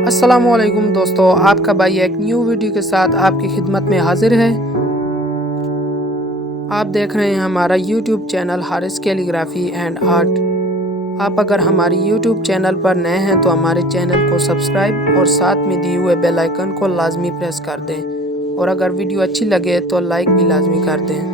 अस्सलामुअलैकुम दोस्तों, आपका भाई एक न्यू वीडियो के साथ आपकी खिदमत में हाजिर है। आप देख रहे हैं हमारा YouTube channel Haris calligraphy and art. आप अगर हमारी यूट्यूब चैनल पर नए हैं तो हमारे चैनल को सब्सक्राइब और साथ में दिए हुए बेल आइकन को लाजमी प्रेस कर दें, और अगर वीडियो अच्छी लगे तो लाइक भी लाजमी कर दें।